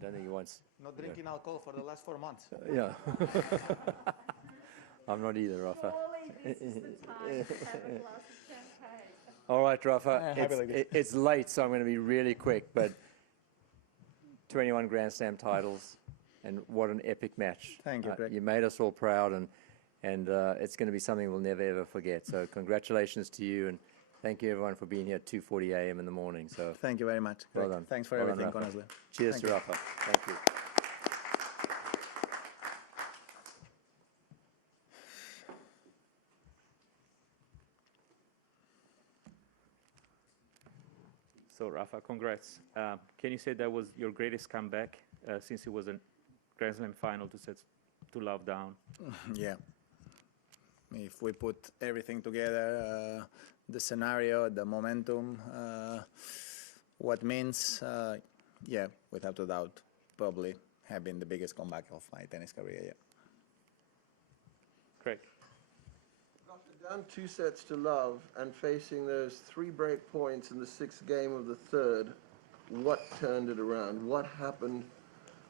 I don't think he wants. Not drinking alcohol for the last 4 months. Yeah. I'm not either, Rafa. Surely this is the time to have a glass of champagne. All right, Rafa. happy like It's late, so I'm going to be really quick. But 21 Grand Slam titles, and what an epic match! Thank you, Greg. You made us all proud, and it's going to be something we'll never ever forget. So congratulations to you, and thank you everyone for being here at 2:40 a.m. in the morning. So Thank you very much, Greg. well done. Thanks for Well done, everything, Rafa. honestly. Cheers Thank to you. Rafa. Thank you. So Rafa, congrats. Can you say that was your greatest comeback since it was a Grand Slam final to set to love down? Yeah. If we put everything together, the scenario, the momentum, what means, yeah, without a doubt, probably have been the biggest comeback of my tennis career, yeah. Craig. After down 2 sets to love and facing those 3 break points in the 6th game of the 3rd, what turned it around? What happened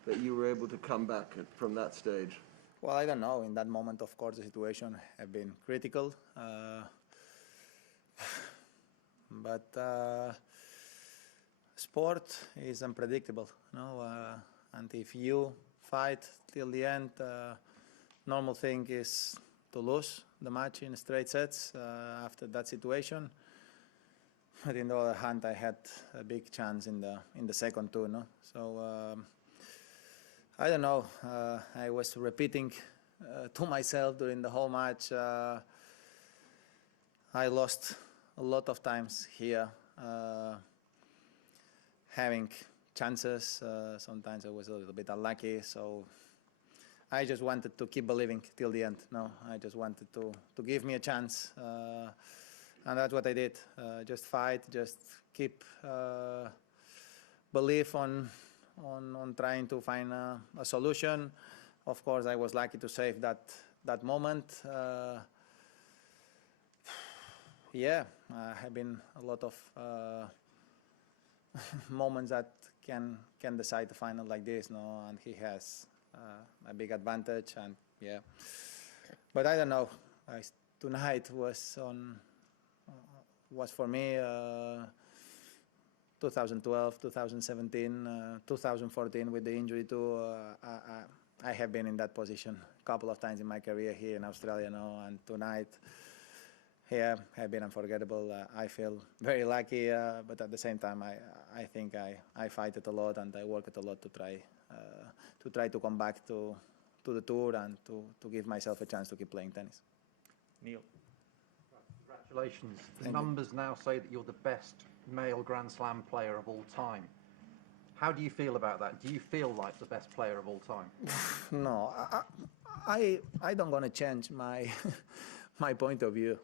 that you were able to come back from that stage? Well, I don't know. In that moment, of course, the situation had been critical. But sport is unpredictable, and if you fight till the end, normal thing is to lose the match in straight sets after that situation. But on the other hand, I had a big chance in the second two, no? So I don't know. I was repeating to myself during the whole match. I lost a lot of times here, having chances. Sometimes I was a little bit unlucky. So I just wanted to keep believing till the end. No, I just wanted to give me a chance, and that's what I did. Just fight, just keep belief on trying to find a solution. Of course, I was lucky to save that moment. Yeah, have been a lot of moments that can decide a final like this, no? And he has a big advantage, and yeah. But I don't know. Tonight was for me 2012, 2017, 2014 with the injury too. I have been in that position a couple of times in my career here in Australia now, and tonight here have been unforgettable. I feel very lucky, but at the same time, I think I fight it a lot and I work it a lot to try to come back to the tour and to give myself a chance to keep playing tennis. Neil. Congratulations. The Thank you. numbers now say that you're the best male Grand Slam player of all time. How do you feel about that? Do you feel like the best player of all time? No, I don't want to change my my point of view,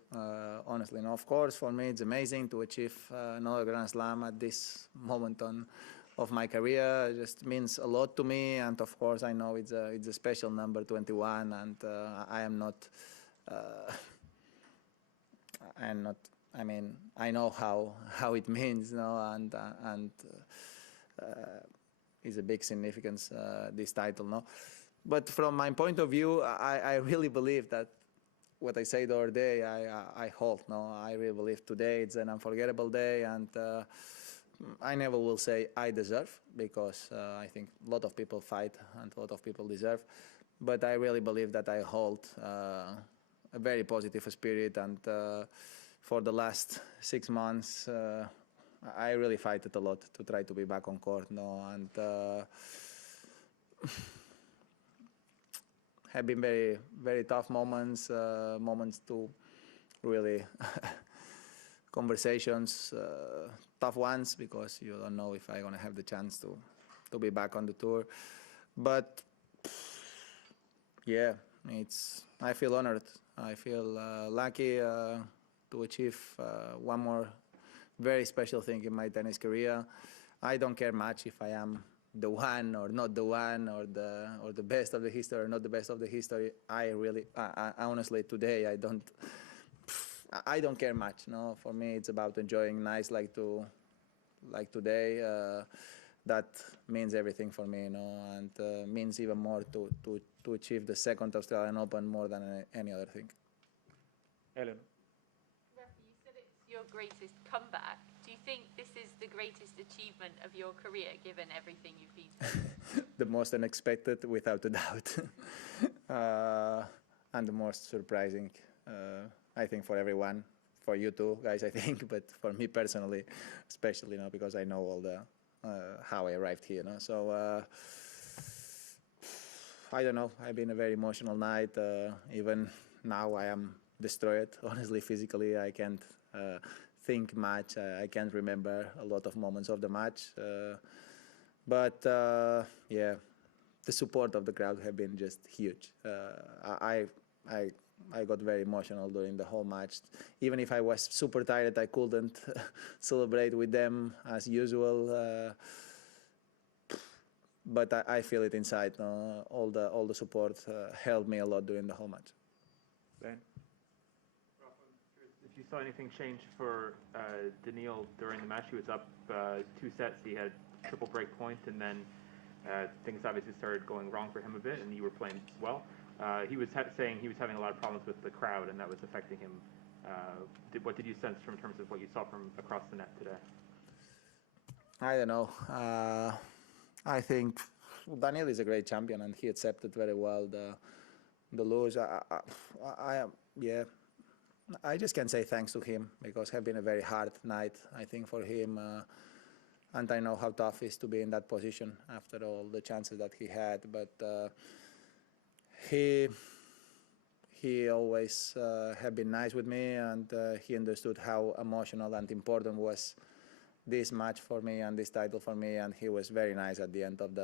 honestly. No, of course, for me it's amazing to achieve another Grand Slam at this moment of my career. It just means a lot to me, and of course I know it's a special number, 21, and I am not. I'm not. I mean, I know how it means, and is a big significance, this title, no? But from my point of view, I really believe that what I said the other day, I hold, no? I really believe today it's an unforgettable day, and I never will say I deserve, because I think a lot of people fight and a lot of people deserve, but I really believe that I hold a very positive spirit, and for the last 6 months, I really fight it a lot to try to be back on court, no? And have been very, very tough moments, moments to really conversations, tough ones, because you don't know if I'm gonna have the chance to be back on the tour. But yeah, I feel honored. I feel lucky to achieve one more very special thing in my tennis career. I don't care much if I am the one or not the one, or the best of the history or not the best of the history. I honestly today I don't care much. No, for me it's about enjoying nights like today. that means everything for me, you know, and means even more to achieve the second Australian Open more than any other thing. Eleanor. Rafa, you said it's your greatest comeback. Do you think this is the greatest achievement of your career, given everything you've been through? The most unexpected, without a doubt, and the most surprising, I think, for everyone, for you too, guys, I think, but for me personally, especially, you know, because I know all the how I arrived here, you know. So I don't know. I've been a very emotional night. Even now, I am destroyed. Honestly, physically, I can't think much. I can't remember a lot of moments of the match. But yeah, the support of the crowd have been just huge. I got very emotional during the whole match. Even if I was super tired, I couldn't celebrate with them as usual. But I feel it inside. All the support helped me a lot during the whole match. Ben. If you saw anything change for Daniil during the match, he was up 2 sets. He had triple break point, and then things obviously started going wrong for him a bit, and you were playing well. He was saying he was having a lot of problems with the crowd, and that was affecting him. What did you sense from in terms of what you saw from across the net today? I don't know. I think Daniil is a great champion, and he accepted very well the lose. Yeah. I just can say thanks to him, because it has been a very hard night, I think, for him. And I know how tough it is to be in that position after all the chances that he had. But he always have been nice with me, and he understood how emotional and important was this match for me and this title for me, and he was very nice at the end of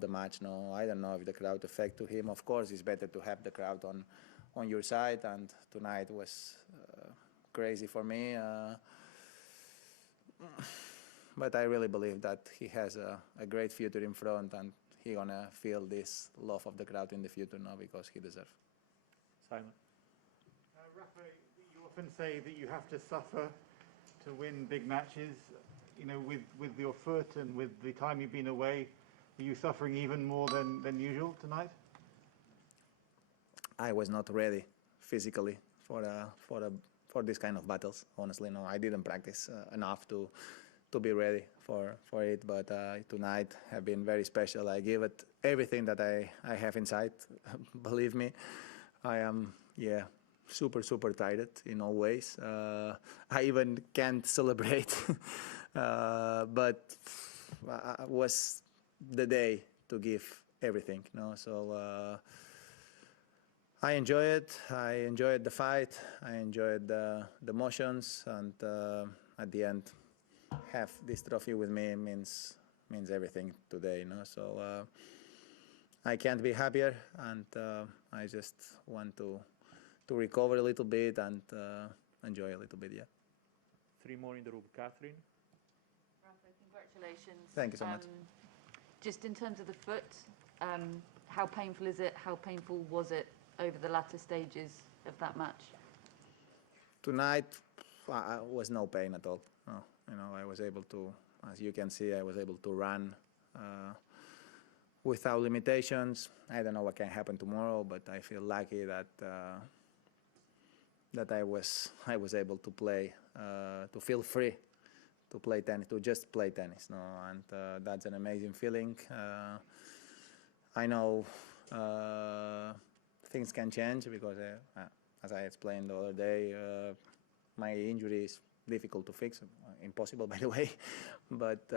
the match. No, I don't know if the crowd affected him. Of course, it's better to have the crowd on your side, and tonight was crazy for me. But I really believe that he has a great future in front, and he's gonna feel this love of the crowd in the future now, because he deserves. Simon. Rafa, you often say that you have to suffer to win big matches. You know, with your foot and with the time you've been away, are you suffering even more than usual tonight? I was not ready physically for this kind of battles. Honestly, no, I didn't practice enough to be ready for it. But tonight have been very special. I give it everything that I have inside. Believe me, I am super tired in all ways. I even can't celebrate. But was the day to give everything, you know. So I enjoy it. I enjoyed the fight. I enjoyed the emotions, and at the end, have this trophy with me means everything today, you know. So I can't be happier, and I just want to recover a little bit and enjoy a little bit. Yeah. 3 more in the room. Catherine. Rafa, congratulations. Thank you so much. Just in terms of the foot, how painful is it? How painful was it over the latter stages of that match? Tonight, was no pain at all. Oh, you know, I was able to, as you can see, I was able to run without limitations. I don't know what can happen tomorrow, but I feel lucky that that I was able to play, to feel free to play tennis, to just play tennis. No, and that's an amazing feeling. I know things can change, because as I explained the other day, my injury is difficult to fix, impossible by the way, but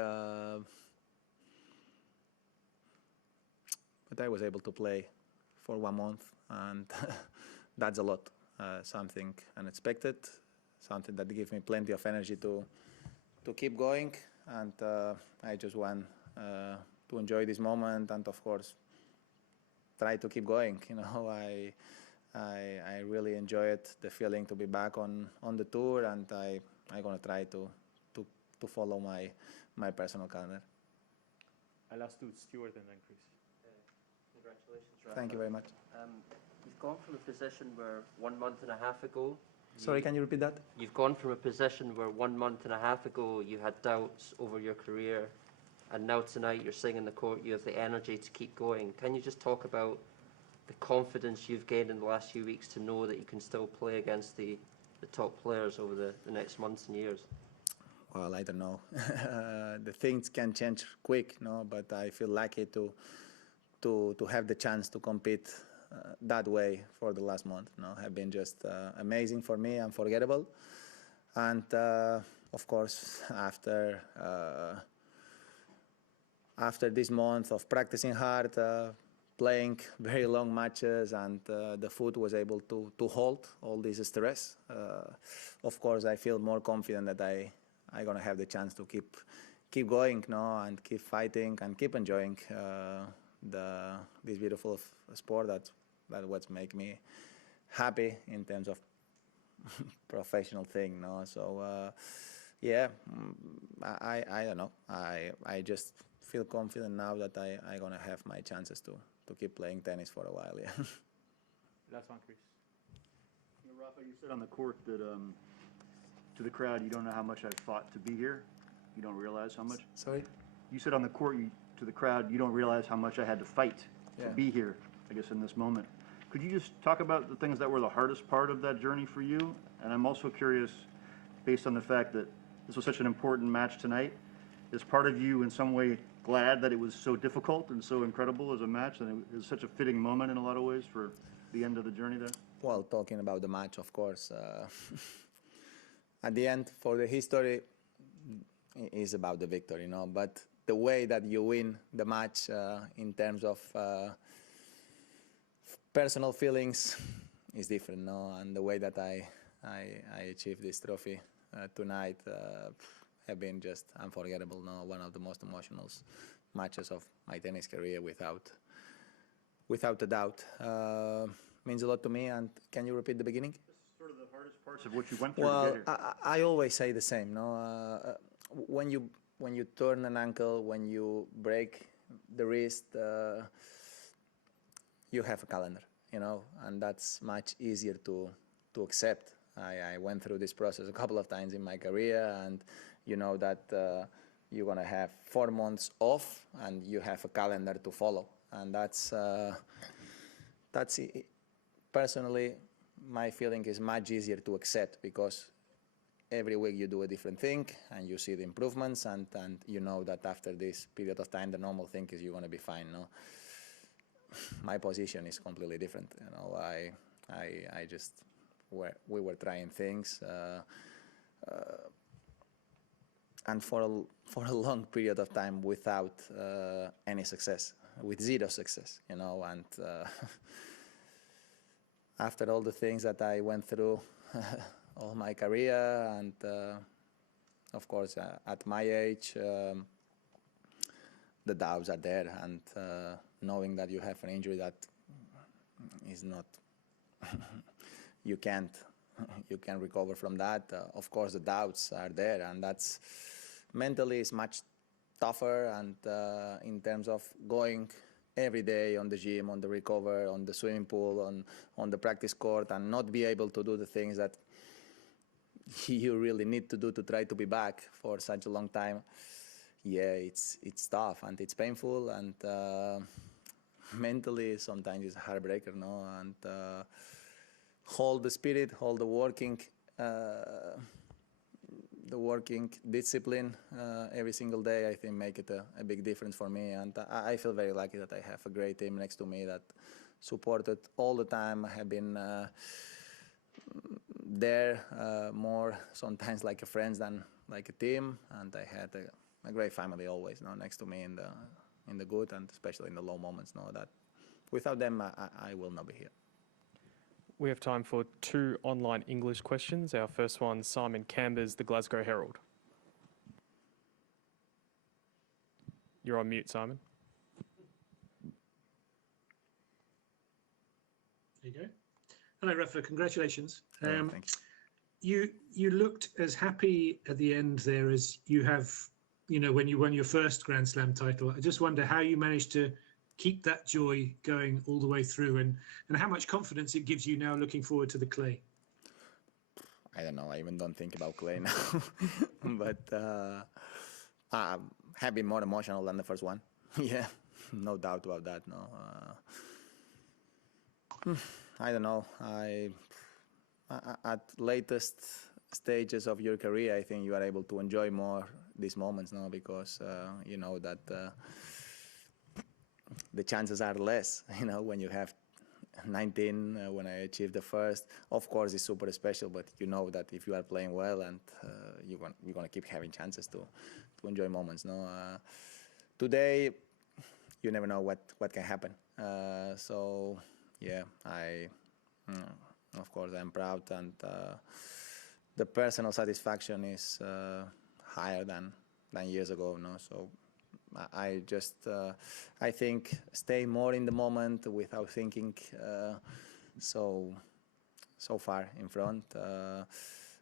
I was able to play for 1 month, and that's a lot. Something unexpected, something that gives me plenty of energy to keep going, and I just want to enjoy this moment, and of course try to keep going. You know, I really enjoy it, the feeling to be back on the tour, and I'm gonna try to follow my personal calendar. I'll ask to Stuart and then Chris. Congratulations, Rafa. Thank you very much. You've gone from a position where 1 month and a half ago... Sorry, can you repeat that? You've gone from a position where 1 month and a half ago you had doubts over your career and now tonight you're singing the court, you have the energy to keep going. Can you just talk about the confidence you've gained in the last few weeks to know that you can still play against the top players over the next months and years? Well, I don't know. The things can change quick, no? But I feel lucky to have the chance to compete that way for the last month. No, have been just amazing for me, unforgettable. And of course, after this month of practicing hard, playing very long matches, and the foot was able to hold all this stress, of course, I feel more confident that I'm gonna have the chance to keep going, no, and keep fighting and keep enjoying this beautiful sport that what make me happy in terms of professional thing, no. So yeah, I don't know. I just feel confident now that I gonna have my chances to keep playing tennis for a while. Yeah. Last one, Chris. You know, Rafa, you said on the court that to the crowd, you don't know how much I've fought to be here. You don't realize how much. Sorry? You said on the court, to the crowd, you don't realize how much I had to fight to be here, I guess, in this moment. Could you just talk about the things that were the hardest part of that journey for you? And I'm also curious, based on the fact that this was such an important match tonight, is part of you in some way glad that it was so difficult and so incredible as a match, and it was such a fitting moment in a lot of ways for the end of the journey there? Well, talking about the match, of course, at the end, for the history, is about the victory, you know. But the way that you win the match in terms of personal feelings is different, no. And the way that I achieved this trophy tonight have been just unforgettable, no. One of the most emotional matches of my tennis career, without a doubt. Means a lot to me. And can you repeat the beginning? Sort of the hardest parts of what you went through. Well, to get here. I always say the same, no. When you turn an ankle, when you break the wrist, you have a calendar, you know, and that's much easier to accept. I went through this process a couple of times in my career, and you know that you're gonna have 4 months off, and you have a calendar to follow, and that's personally, my feeling is much easier to accept, because every week you do a different thing and you see the improvements, and you know that after this period of time the normal thing is you're going to be fine, no. My position is completely different, you know. I just we were trying things and for a long period of time without any success, with zero success, you know. And after all the things that I went through all my career, and of course at my age, the doubts are there, and knowing that you have an injury that is not you can't recover from that, of course the doubts are there, and that's mentally is much tougher, and in terms of going every day on the gym, on the recover, on the swimming pool, on the practice court, and not be able to do the things that you really need to do to try to be back for such a long time. Yeah, it's tough and it's painful, and mentally sometimes it's a heartbreaker, no? And hold the spirit, hold the working discipline every single day, I think make it a big difference for me. And I feel very lucky that I have a great team next to me that supported all the time. I have been there more sometimes like a friend than like a team, and I had a great family always, no, next to me in the good and especially in the low moments, no, that without them I will not be here. We have time for 2 online English questions. Our first one, Simon Cambers, the Glasgow Herald. You're on mute, Simon. There you go. Hello, Rafa. Congratulations. Thank you. You looked as happy at the end there as you have, you know, when you won your first Grand Slam title. I just wonder how you managed to keep that joy going all the way through, and how much confidence it gives you now looking forward to the clay. I don't know, I even don't think about clay now. But have been more emotional than the first one. Yeah, no doubt about that. No, I don't know. At latest stages of your career, I think you are able to enjoy more these moments, no, because you know that the chances are less. You know, when you have 19, when I achieved the first, of course it's super special, but you know that if you are playing well and you're going to keep having chances to enjoy moments. No, today you never know what can happen. So yeah, of course I'm proud, and the personal satisfaction is higher than years ago. No, so I just I think stay more in the moment without thinking so far in front.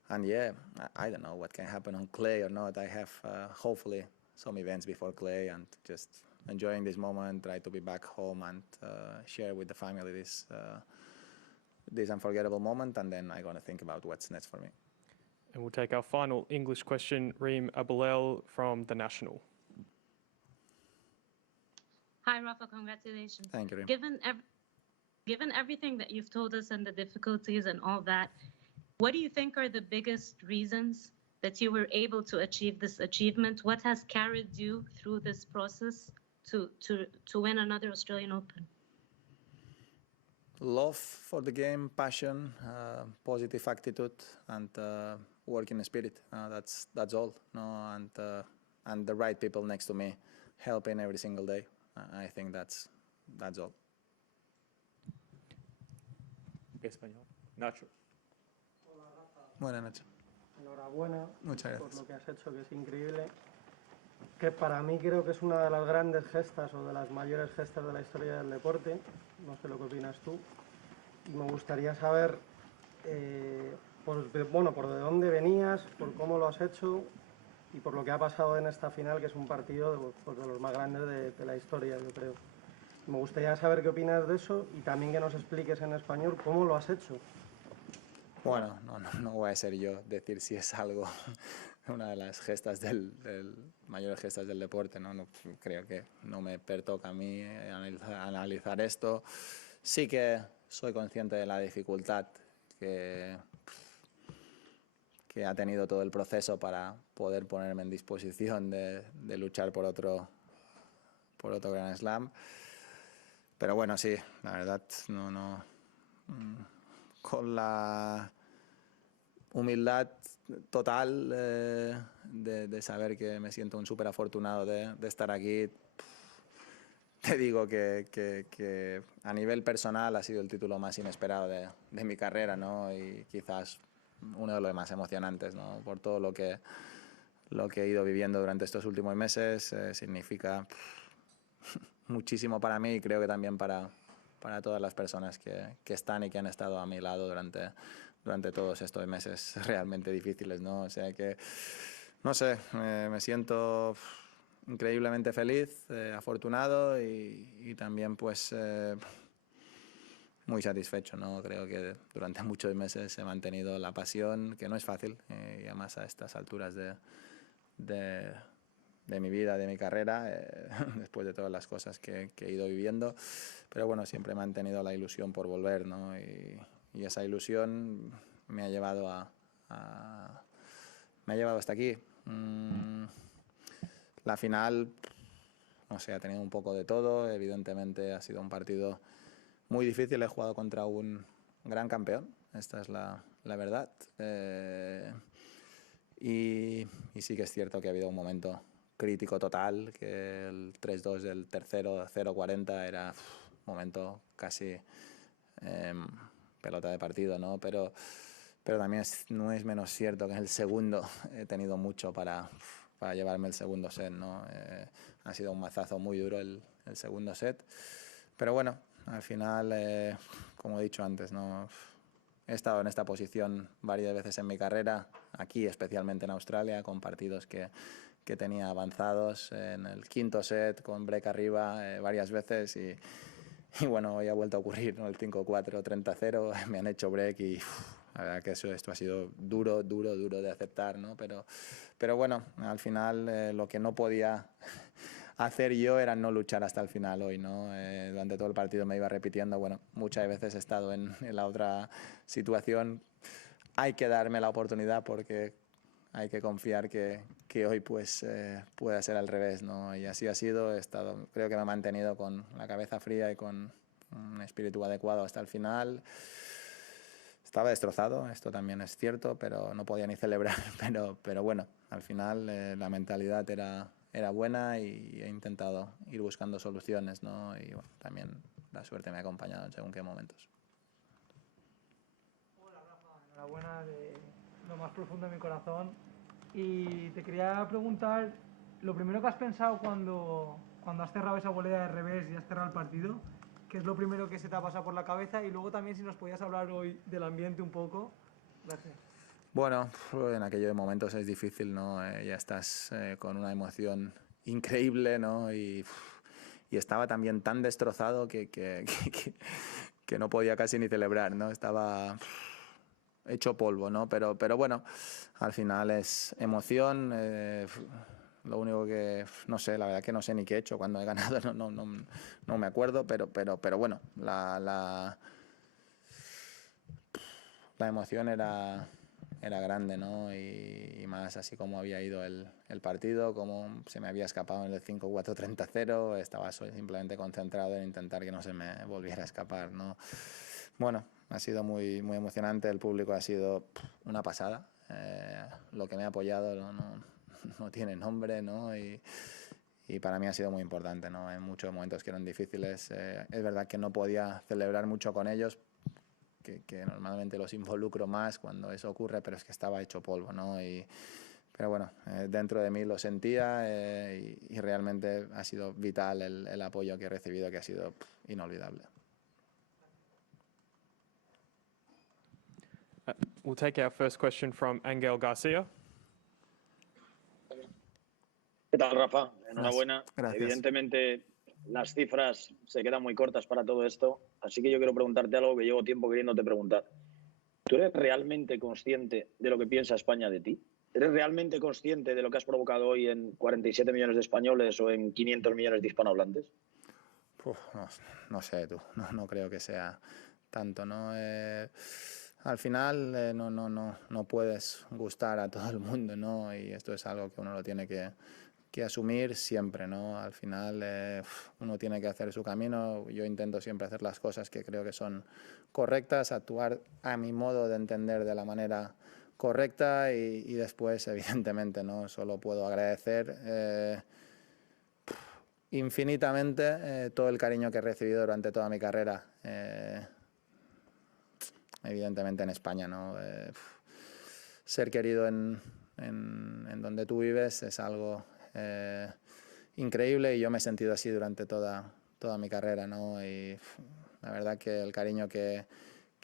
And yeah, I don't know what can happen on clay or not. I have hopefully some events before clay, and just enjoying this moment, try to be back home and share with the family this unforgettable moment, and then I'm going to think about what's next for me. And we'll take our final English question, Reem Abulel from The National. Hi, Rafa. Congratulations. Thank you, Reem. Given everything that you've told us and the difficulties and all that, what do you think are the biggest reasons that you were able to achieve this achievement? What has carried you through this process to win another Australian Open? Love for the game, passion, positive attitude, and working spirit. That's all. No, and the right people next to me, helping every single day. I think that's all. Español. Nacho. Buenas noches. Enhorabuena Muchas por gracias. lo que has hecho, que es increíble. Que para mí creo que es una de las grandes gestas o de las mayores gestas de la historia del deporte. No sé lo que opinas tú. Y me gustaría saber, por de dónde venías, por cómo lo has hecho y por lo que ha pasado en esta final, que es un partido de los más grandes de la historia, yo creo. Me gustaría saber qué opinas de eso y también que nos expliques en español cómo lo has hecho. Bueno, no voy a ser yo decir si es algo, una de las gestas mayores gestas del deporte, ¿no? No creo que no me pertoca a mí analizar esto. Sí que soy consciente de la dificultad que ha tenido todo el proceso para poder ponerme en disposición de luchar por otro Grand Slam. Pero bueno, sí, la verdad, con la humildad total de saber que me siento un súper afortunado de estar aquí. Te digo que a nivel personal ha sido el título más inesperado de mi carrera, ¿no? Y quizás uno de los más emocionantes, ¿no? Por todo lo que he ido viviendo durante estos últimos meses. Significa muchísimo para mí y creo que también para todas las personas que están y que han estado a mi lado durante todos estos meses realmente difíciles, ¿no? O sea que, no sé, me siento increíblemente feliz, afortunado y también pues muy satisfecho, ¿no? Creo que durante muchos meses he mantenido la pasión, que no es fácil, y además a estas alturas de mi vida, de mi carrera, después de todas las cosas que he ido viviendo. Pero bueno, siempre he mantenido la ilusión por volver, ¿no? Y esa ilusión me ha llevado hasta aquí. La final, no sé, ha tenido un poco de todo. Evidentemente ha sido un partido muy difícil. He jugado contra un gran campeón, esta es la verdad. Y sí que es cierto que ha habido un momento crítico total, que el 3-2 del tercero, 0-40 era un momento casi pelota de partido, ¿no? Pero también no es menos cierto que en el segundo he tenido mucho para llevarme el segundo set, ¿no? Ha sido un mazazo muy duro el segundo set. Pero bueno, al final, como he dicho antes, ¿no? He estado en esta posición varias veces en mi carrera, aquí especialmente en Australia, con partidos que tenía avanzados en el quinto set, con break arriba varias veces y bueno, hoy ha vuelto a ocurrir, ¿no? El 5-4, 30-0, me han hecho break y la verdad que esto ha sido duro de aceptar, ¿no? Pero bueno, al final lo que no podía hacer yo era no luchar hasta el final hoy, ¿no? Durante todo el partido me iba repitiendo, bueno, muchas veces he estado en la otra situación. Hay que darme la oportunidad porque hay que confiar que hoy pues pueda ser al revés, ¿no? Y así ha sido. Creo que me he mantenido con la cabeza fría y con un espíritu adecuado hasta el final. Estaba destrozado, esto también es cierto, pero no podía ni celebrar. Pero bueno, al final la mentalidad era buena y he intentado ir buscando soluciones, ¿no? Y bueno, también la suerte me ha acompañado en según qué momentos. Hola Rafa, enhorabuena de lo más profundo de mi corazón. Y te quería preguntar, lo primero que has pensado cuando has cerrado esa volea de revés y has cerrado el partido, ¿qué es lo primero que se te ha pasado por la cabeza? Y luego también si nos podías hablar hoy del ambiente un poco. Gracias. Bueno, en aquellos momentos es difícil, ¿no? Ya estás con una emoción increíble, ¿no? Y estaba también tan destrozado que no podía casi ni celebrar, ¿no? Estaba hecho polvo, ¿no? Pero bueno, al final es emoción. Lo único que, no sé, la verdad que no sé ni qué he hecho cuando he ganado, no me acuerdo, pero bueno, la emoción era grande, ¿no? Y más así como había ido el partido, como se me había escapado en el 5-4-30-0, estaba simplemente concentrado en intentar que no se me volviera a escapar, ¿no? Bueno, ha sido muy emocionante, el público ha sido una pasada, lo que me ha apoyado no tiene nombre, ¿no? Y para mí ha sido muy importante, ¿no? En muchos momentos que eran difíciles, es verdad que no podía celebrar mucho con ellos, que normalmente los involucro más cuando eso ocurre, pero es que estaba hecho polvo, ¿no? Pero bueno, dentro de mí lo sentía y realmente ha sido vital el apoyo que he recibido, que ha sido inolvidable. We'll take our first question from Angel Garcia. ¿Qué tal, Rafa? Enhorabuena. Gracias. Evidentemente, las cifras se quedan muy cortas para todo esto, así que yo quiero preguntarte algo que llevo tiempo queriéndote preguntar. ¿Tú eres realmente consciente de lo que piensa España de ti? ¿Eres realmente consciente de lo que has provocado hoy en 47 millones de españoles o en 500 millones de hispanohablantes? No sé, tú, no creo que sea tanto, ¿no? Al final no puedes gustar a todo el mundo, ¿no? Y esto es algo que uno lo tiene que asumir siempre, ¿no? Al final uno tiene que hacer su camino. Yo intento siempre hacer las cosas que creo que son correctas, actuar a mi modo de entender de la manera correcta y después, evidentemente, ¿no? Solo puedo agradecer infinitamente todo el cariño que he recibido durante toda mi carrera. Evidentemente en España, ¿no? Ser querido en donde tú vives es algo increíble y yo me he sentido así durante toda mi carrera, ¿no? Y la verdad que el cariño que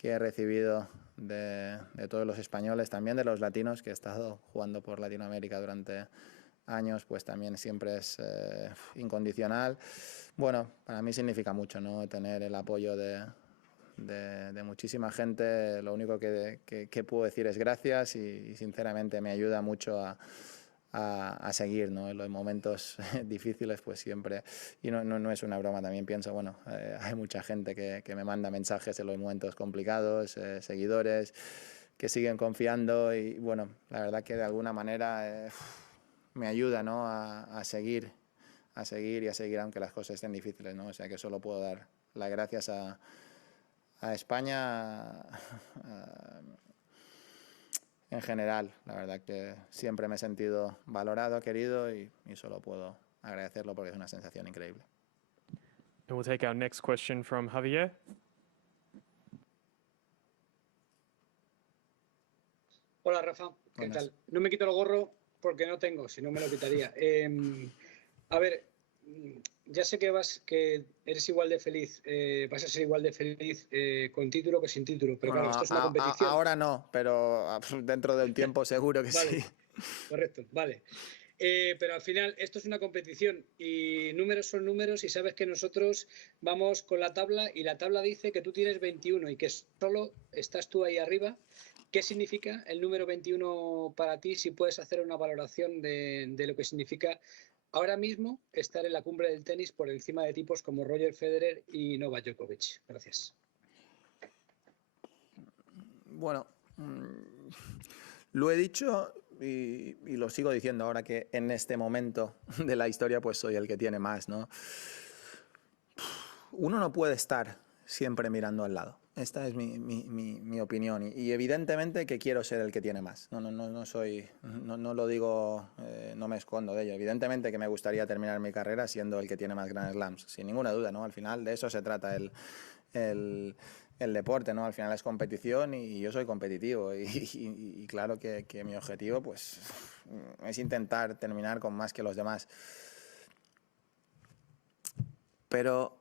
he recibido de todos los españoles, también de los latinos, que he estado jugando por Latinoamérica durante años, pues también siempre es incondicional. Bueno, para mí significa mucho, ¿no? Tener el apoyo de muchísima gente. Lo único que puedo decir es gracias y sinceramente me ayuda mucho a seguir, ¿no? En los momentos difíciles, pues siempre, y no es una broma, también pienso, bueno, hay mucha gente que me manda mensajes en los momentos complicados, seguidores que siguen confiando y bueno, la verdad que de alguna manera me ayuda, ¿no? a seguir y a seguir aunque las cosas estén difíciles, ¿no? O sea que solo puedo dar las gracias a España en general. La verdad que siempre me he sentido valorado, querido y solo puedo agradecerlo porque es una sensación increíble. And we'll take our next question from Javier. Hola Rafa, ¿qué tal? No me quito el gorro porque no tengo, si no me lo quitaría. A ver, ya sé que eres igual de feliz, vas a ser igual de feliz con título que sin título, pero Bueno, claro, esto es una competición. Ahora no, pero dentro de un tiempo seguro que vale, sí. Correcto, vale. Pero al final esto es una competición y números son números y sabes que nosotros vamos con la tabla y la tabla dice que tú tienes 21 y que solo estás tú ahí arriba ¿qué significa el número 21 para ti? Si puedes hacer una valoración de lo que significa ahora mismo estar en la cumbre del tenis por encima de tipos como Roger Federer y Novak Djokovic. Gracias. Bueno, lo he dicho y lo sigo diciendo ahora que en este momento de la historia pues soy el que tiene más, ¿no? Uno no puede estar siempre mirando al lado. Esta es mi opinión y evidentemente que quiero ser el que tiene más. No lo digo, no me escondo de ello. Evidentemente que me gustaría terminar mi carrera siendo el que tiene más Grand Slams, sin ninguna duda, ¿no? Al final de eso se trata el deporte, ¿no? Al final es competición y yo soy competitivo y claro que mi objetivo pues es intentar terminar con más que los demás. Pero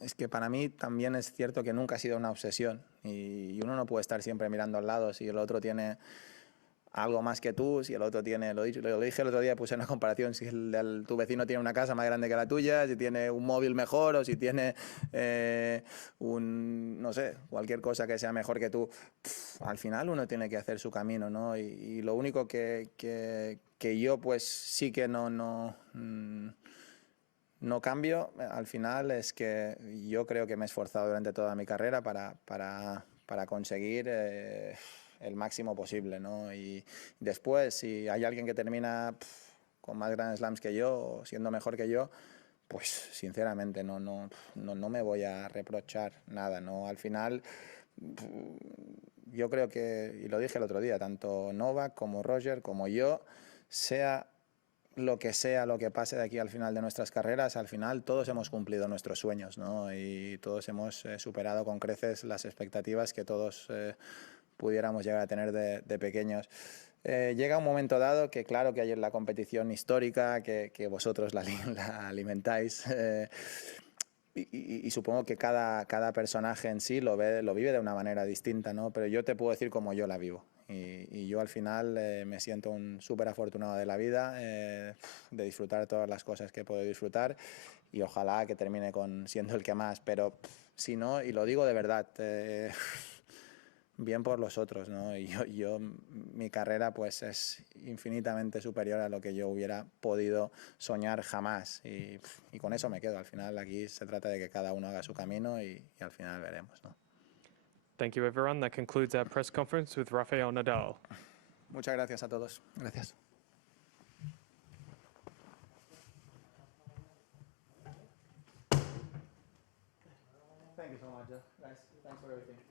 es que para mí también es cierto que nunca ha sido una obsesión y uno no puede estar siempre mirando al lado si el otro tiene algo más que tú, si el otro tiene, lo dije el otro día, puse una comparación, si tu vecino tiene una casa más grande que la tuya, si tiene un móvil mejor o si tiene no sé, cualquier cosa que sea mejor que tú, al final uno tiene que hacer su camino, ¿no? Y lo único que yo pues sí que no cambio al final es que yo creo que me he esforzado durante toda mi carrera para conseguir el máximo posible, ¿no? Y después, si hay alguien que termina con más Grand Slams que yo, o siendo mejor que yo, pues sinceramente no me voy a reprochar nada, ¿no? Al final, yo creo que, y lo dije el otro día, tanto Novak como Roger como yo, sea lo que pase de aquí al final de nuestras carreras, al final todos hemos cumplido nuestros sueños, ¿no? Y todos hemos superado con creces las expectativas que todos pudiéramos llegar a tener de pequeños. Llega un momento dado que claro que hay la competición histórica, que vosotros la alimentáis, y supongo que cada personaje en sí lo vive de una manera distinta, ¿no? Pero yo te puedo decir cómo yo la vivo. Y yo al final me siento un súper afortunado de la vida, de disfrutar todas las cosas que puedo disfrutar y ojalá que termine siendo el que más, pero si no, y lo digo de verdad, bien por los otros, ¿no? Y mi carrera pues es infinitamente superior a lo que yo hubiera podido soñar jamás y con eso me quedo. Al final aquí se trata de que cada uno haga su camino y al final veremos, ¿no? Thank you, everyone. That concludes our press conference with Rafael Nadal. Muchas gracias a todos. Gracias. Thank you so much, guys. Thanks for everything.